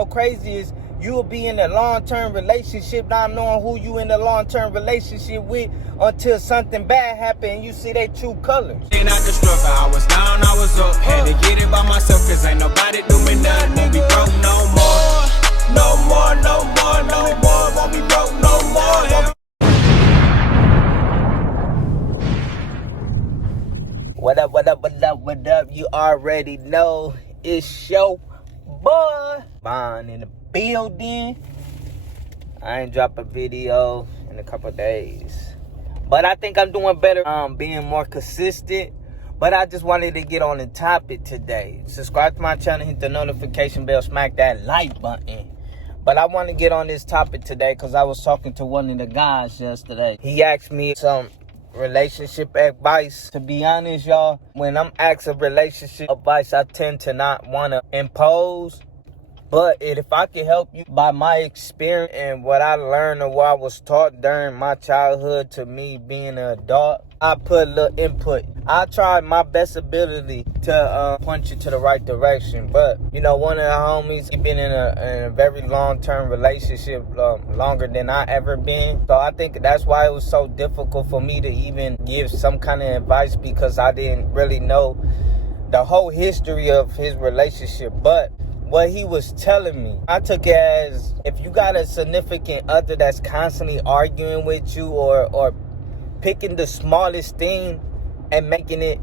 So crazy is you'll be in a long-term relationship not knowing who you in a long-term relationship with until something bad happen and you see their true colors. Ain't out the struggle, I was down, I was up. Had to get it by myself, cause ain't nobody do me nothing. Won't be broke no more. No more, no more, no more. Won't be broke no more. What up, what up, what up, what up? You already know it's your boy Bond in the building. I ain't dropped a video in a couple days, but I think I'm doing better being more consistent. But I just wanted to get on the topic today. Subscribe to my channel, hit the notification bell, smack that like button. But I want to get on this topic today because I was talking to one of the guys yesterday. He asked me some relationship advice. To be honest, y'all, when I'm asked a relationship advice, I tend to not want to impose. But if I can help you by my experience and what I learned and what I was taught during my childhood to me being an adult, I put a little input. I tried my best ability to point you to the right direction. But, you know, one of the homies, he been in a very long-term relationship longer than I ever been. So I think that's why it was so difficult for me to even give some kind of advice, because I didn't really know the whole history of his relationship. But what he was telling me, I took it as, if you got a significant other that's constantly arguing with you or picking the smallest thing and making it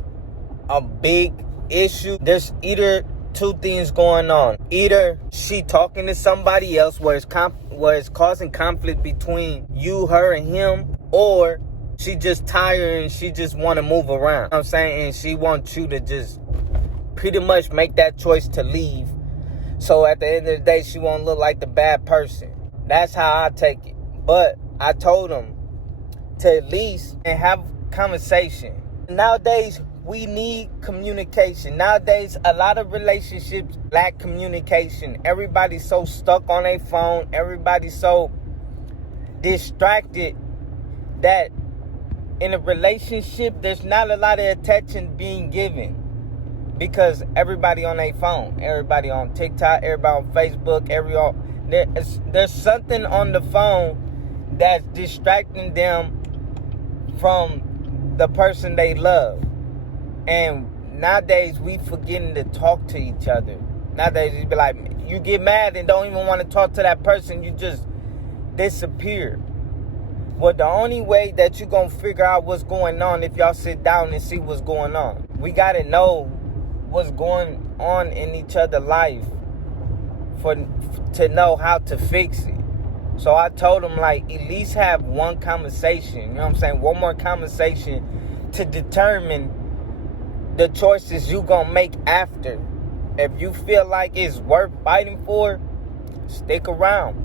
a big issue, there's either two things going on. Either she talking to somebody else where it's causing conflict between you, her, and him, or she just tired and she just want to move around. You know what I'm saying? And she wants you to just pretty much make that choice to leave. So at the end of the day, she won't look like the bad person. That's how I take it. But I told him to at least have conversation. Nowadays, we need communication. Nowadays, a lot of relationships lack communication. Everybody's so stuck on their phone. Everybody's so distracted that in a relationship, there's not a lot of attention being given. Because everybody on their phone, everybody on TikTok, everybody on Facebook, there's something on the phone that's distracting them from the person they love. And nowadays, we forgetting to talk to each other. Nowadays, you be like, you get mad and don't even want to talk to that person. You just disappear. Well, the only way that you're going to figure out what's going on if y'all sit down and see what's going on. We got to know what's going on in each other's life to know how to fix it. So I told him, like, at least have one conversation, you know what I'm saying? One more conversation to determine the choices you gonna make after. If you feel like it's worth fighting for, stick around.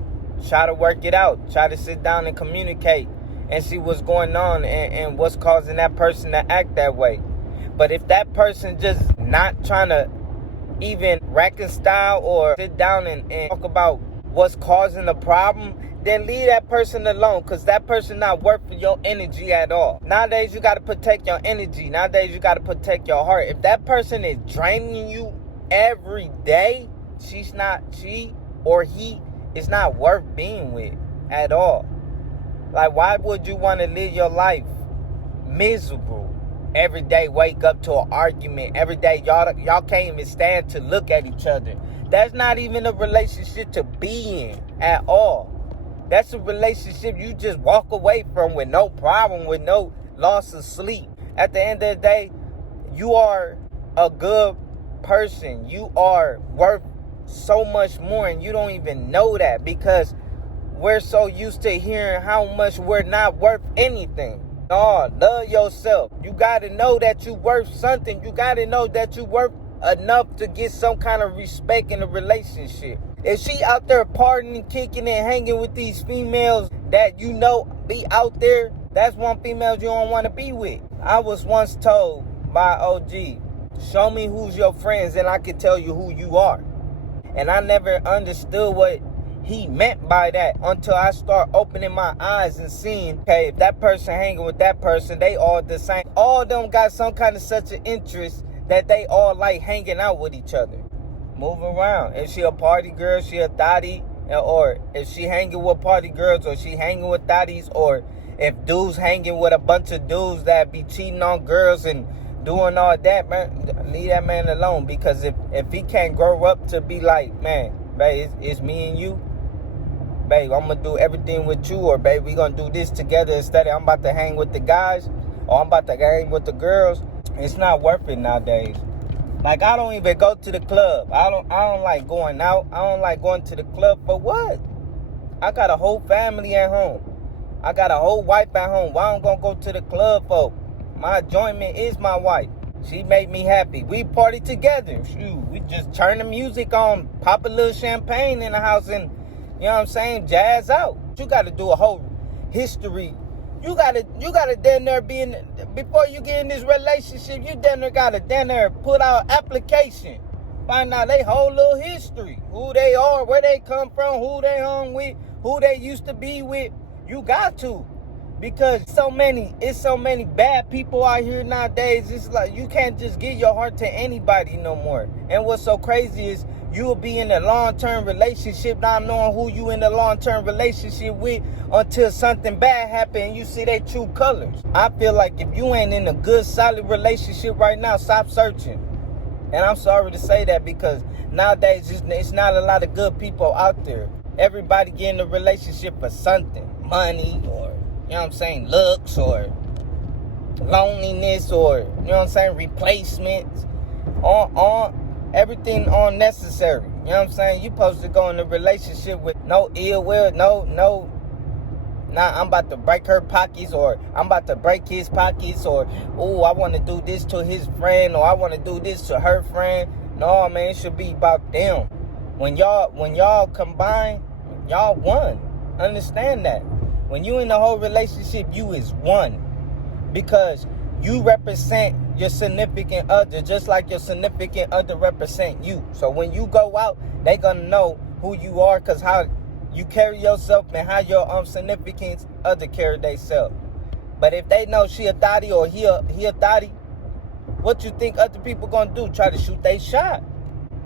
Try to work it out. Try to sit down and communicate and see what's going on and what's causing that person to act that way. But if that person just not trying to even reconcile or sit down and talk about what's causing the problem, then leave that person alone, because that person not worth your energy at all. Nowadays, you got to protect your energy. Nowadays, you got to protect your heart. If that person is draining you every day, she or he is not worth being with at all. Like, why would you want to live your life miserable? Every day, wake up to an argument. Every day, y'all can't even stand to look at each other. That's not even a relationship to be in at all. That's a relationship you just walk away from with no problem, with no loss of sleep. At the end of the day, you are a good person. You are worth so much more, and you don't even know that, because we're so used to hearing how much we're not worth anything. No, love yourself. You got to know that you're worth something. You got to know that you're worth enough to get some kind of respect in a relationship. If she out there partying, kicking and hanging with these females that you know be out there, that's one female you don't want to be with. I was once told by OG, show me who's your friends and I can tell you who you are. And I never understood what he meant by that until I start opening my eyes and seeing, okay, if that person hanging with that person, they all the same. All of them got some kind of such an interest that they all like hanging out with each other. Move around. If she a party girl, she a thotty. Or if she hanging with party girls, or she hanging with thotties, or if dudes hanging with a bunch of dudes that be cheating on girls and doing all that, man, leave that man alone. Because if he can't grow up to be like, man, babe, it's me and you, babe, I'm gonna do everything with you, or babe, we gonna do this together instead of I'm about to hang with the guys, or I'm about to hang with the girls, it's not worth it nowadays. Like, I don't even go to the club. I don't like going out. I don't like going to the club for what? I got a whole family at home. I got a whole wife at home. Why I'm gonna go to the club for? My enjoyment is my wife. She made me happy. We party together. Shoot, we just turn the music on, pop a little champagne in the house, and, you know what I'm saying, jazz out. You got to do a whole history. You gotta down there before you get in this relationship, you down there gotta down there put out application. Find out they whole little history. Who they are, where they come from, who they hung with, who they used to be with. You got to. Because it's so many bad people out here nowadays. It's like you can't just give your heart to anybody no more. And what's so crazy is you'll be in a long-term relationship not knowing who you in a long-term relationship with until something bad happens and you see their true colors. I feel like if you ain't in a good, solid relationship right now, stop searching. And I'm sorry to say that because nowadays it's not a lot of good people out there. Everybody get in a relationship for something. Money, or, you know what I'm saying, looks, or loneliness, or, you know what I'm saying, replacements. Everything unnecessary. You know what I'm saying? You supposed to go in a relationship with no ill will, I'm about to break her pockets, or I'm about to break his pockets, or, oh, I want to do this to his friend, or I want to do this to her friend. No, man, it should be about them. When y'all combine, y'all one. Understand that. When you in the whole relationship, you is one. Because you represent your significant other just like your significant other represent you. So when you go out, they gonna know who you are because how you carry yourself and how your significant other carry themselves. But if they know she a thotty or he a thotty, what you think other people gonna do? Try to shoot they shot.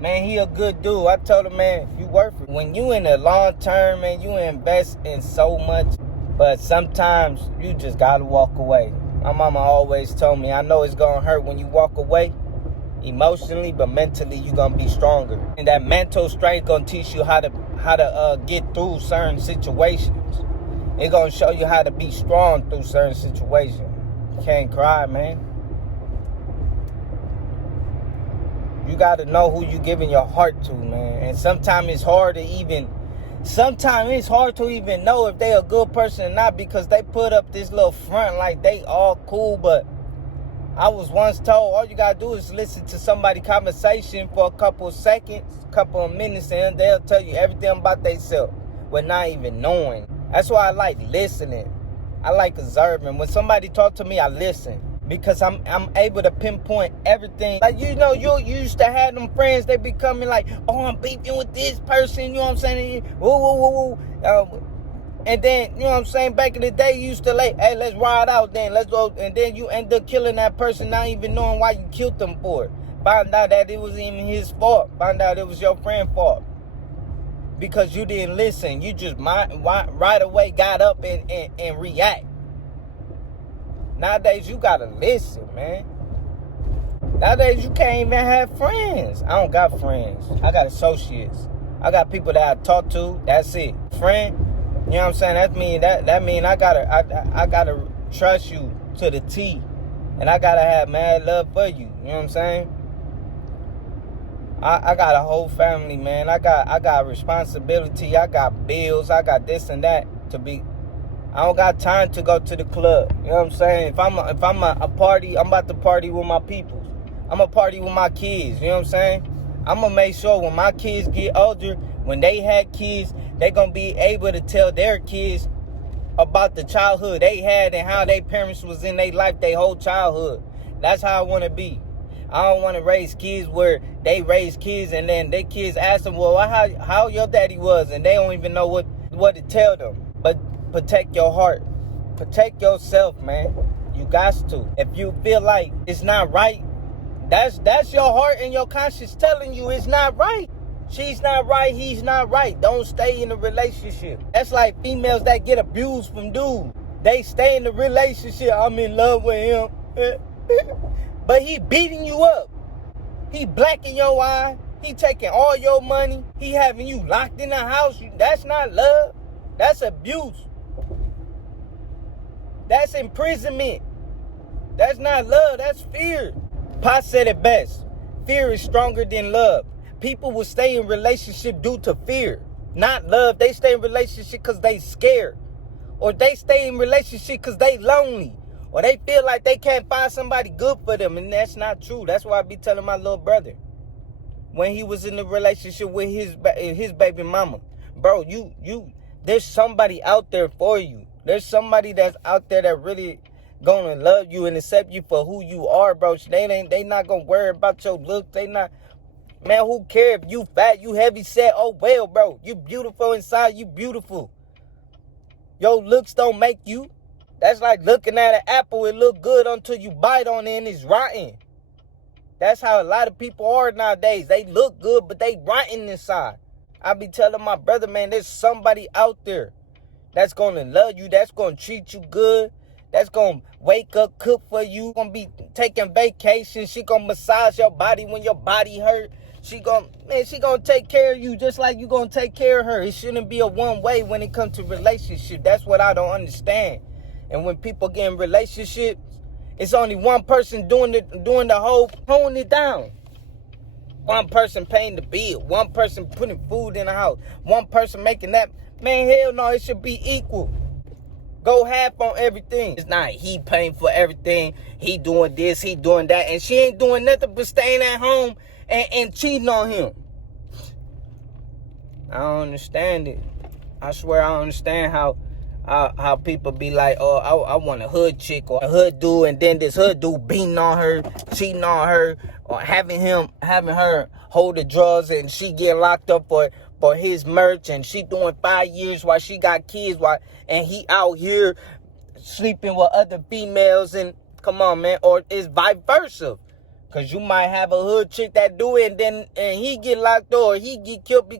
Man, he a good dude. I told him, man, you worth it. When you in the long term, man, you invest in so much, but sometimes you just gotta walk away. My mama always told me, I know it's gonna hurt when you walk away emotionally, but mentally you gonna be stronger. And that mental strength gonna teach you how to get through certain situations. It gonna show you how to be strong through certain situations. You can't cry, man. You gotta know who you giving your heart to, man. And sometimes it's hard to even know if they a good person or not because they put up this little front like they all cool. But I was once told all you gotta do is listen to somebody's conversation for a couple of seconds, couple of minutes, and they'll tell you everything about themselves with not even knowing. That's why I like listening. I like observing. When somebody talk to me, I listen. Because I'm able to pinpoint everything. Like, you know, you used to have them friends, they be coming like, oh, I'm beefing with this person, you know what I'm saying? Woo. And then, you know what I'm saying, back in the day, you used to like, hey, let's ride out then, let's go. And then you end up killing that person, not even knowing why you killed them for it. Found out that it wasn't even his fault. Found out it was your friend's fault. Because you didn't listen. You just right away got up and react. Nowadays, you gotta listen, man. Nowadays, you can't even have friends. I don't got friends. I got associates. I got people that I talk to. That's it. Friend, you know what I'm saying? That mean I gotta trust you to the T, and I gotta have mad love for you. You know what I'm saying? I got a whole family, man. I got responsibility. I got bills. I got this and that to be. I don't got time to go to the club. You know what I'm saying? If I'm a party, I'm about to party with my people. I'm a party with my kids. You know what I'm saying? I'm going to make sure when my kids get older, when they had kids, they're going to be able to tell their kids about the childhood they had and how their parents was in their life their whole childhood. That's how I want to be. I don't want to raise kids where they raise kids and then their kids ask them, well, how your daddy was, and they don't even know what to tell them. But protect your heart. Protect yourself, man. You got to. If you feel like it's not right That's your heart and your conscience telling you it's not right. She's not right, he's not right. Don't stay in a relationship. That's like females that get abused from dudes. They stay in the relationship. I'm in love with him. But he beating you up. He blacking your eye. He taking all your money. He having you locked in the house. That's not love. That's abuse. That's imprisonment. That's not love. That's fear. Pa said it best. Fear is stronger than love. People will stay in relationship due to fear, not love. They stay in relationship because they scared. Or they stay in relationship because they lonely. Or they feel like they can't find somebody good for them. And that's not true. That's why I be telling my little brother. When he was in a relationship with his baby mama. Bro, there's somebody out there for you. There's somebody that's out there that really gonna love you and accept you for who you are, bro. They not gonna worry about your looks. They not... Man, who cares if you fat, you heavy set? Oh, well, bro. You beautiful inside. You beautiful. Your looks don't make you. That's like looking at an apple. It look good until you bite on it and it's rotten. That's how a lot of people are nowadays. They look good, but they rotten inside. I be telling my brother, man, there's somebody out there that's going to love you, that's going to treat you good, that's going to wake up, cook for you, going to be taking vacations. She going to massage your body when your body hurt. She going to take care of you just like you going to take care of her. It shouldn't be a one way when it comes to relationship. That's what I don't understand. And when people get in relationships, it's only one person doing the whole, holding it down. One person paying the bill. One person putting food in the house. One person making that. Man, hell no, it should be equal. Go half on everything. It's not he paying for everything. He doing this, he doing that. And she ain't doing nothing but staying at home and cheating on him. I don't understand it. I swear I don't understand how people be like, oh, I want a hood chick or a hood dude, and then this hood dude beating on her, cheating on her, or having her hold the drugs, and she get locked up for his merch, and she doing 5 years while she got kids, and he out here sleeping with other females. And come on, man. Or it's vice versa. Because you might have a hood chick that do it, and he get locked up, or he get killed.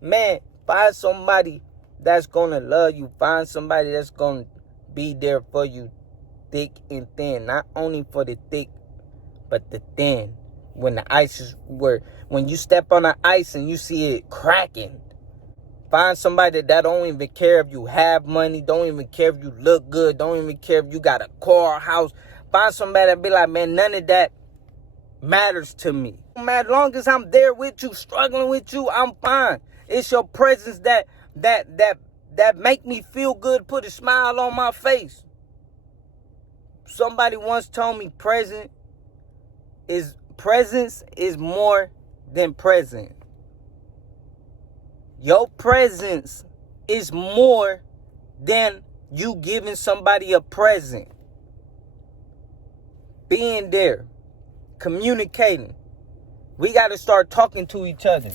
Man, find somebody that's going to love you. Find somebody that's going to be there for you, thick and thin. Not only for the thick, but the thin. When the ice is when you step on the ice and you see it cracking. Find somebody that don't even care if you have money, don't even care if you look good, don't even care if you got a car, house. Find somebody that be like, man, none of that matters to me. As long as I'm there with you, struggling with you, I'm fine. It's your presence that make me feel good, put a smile on my face. Somebody once told me presence is more than present. Your presence is more than you giving somebody a present. Being there, communicating. We got to start talking to each other.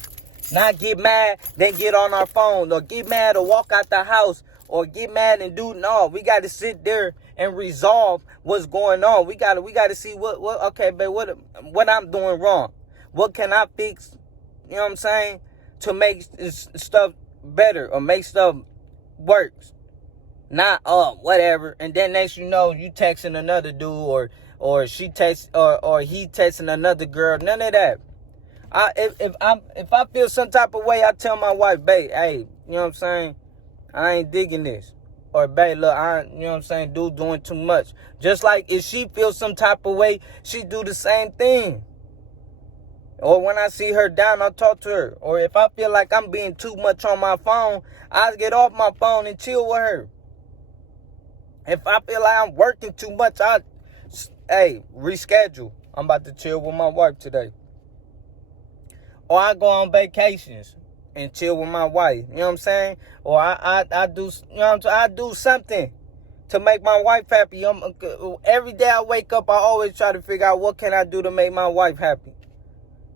Not get mad, then get on our phone, or get mad or walk out the house, or get mad and do no. We got to sit there and resolve what's going on. We got to see what okay, babe, what I'm doing wrong. What can I fix? You know what I'm saying? To make stuff better or make stuff works. Not whatever. And then next you know, you texting another dude or she text or he texting another girl. None of that. If I feel some type of way, I tell my wife, babe, hey, you know what I'm saying? I ain't digging this. Or, babe, look, you know what I'm saying? Dude doing too much. Just like if she feels some type of way, she do the same thing. Or when I see her down, I'll talk to her. Or if I feel like I'm being too much on my phone, I'll get off my phone and chill with her. If I feel like I'm working too much, reschedule. I'm about to chill with my wife today. Or I go on vacations and chill with my wife. You know what I'm saying? Or I do, you know what I'm saying? I do something to make my wife happy. Every day I wake up, I always try to figure out what can I do to make my wife happy.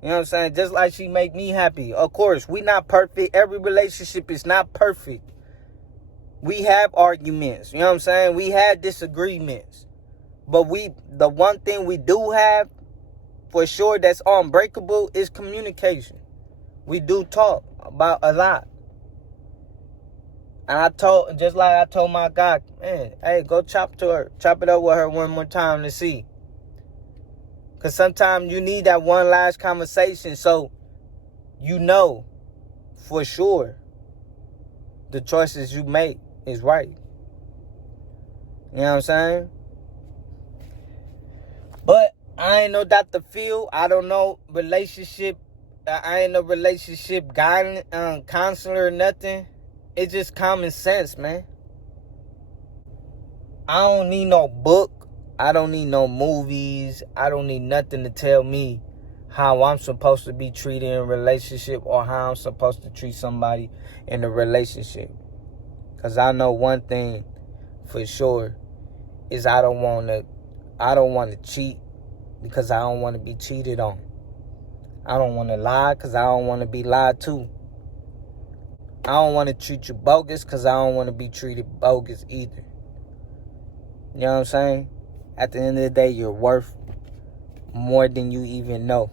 You know what I'm saying? Just like she make me happy. Of course, we not perfect. Every relationship is not perfect. We have arguments. You know what I'm saying? We have disagreements. But the one thing we do have for sure that's unbreakable is communication. We do talk about a lot. And just like I told my guy, man, hey, go chop it up with her one more time to see. Because sometimes you need that one last conversation so you know for sure the choices you make is right. You know what I'm saying? But I ain't no Dr. Phil. I don't know relationship. I ain't no relationship guy, counselor or nothing. It's just common sense, man. I don't need no book. I don't need no movies. I don't need nothing to tell me how I'm supposed to be treated in a relationship or how I'm supposed to treat somebody in a relationship. Because I know one thing for sure is I don't want to cheat because I don't want to be cheated on. I don't want to lie because I don't want to be lied to. I don't want to treat you bogus because I don't want to be treated bogus either. You know what I'm saying? At the end of the day, you're worth more than you even know.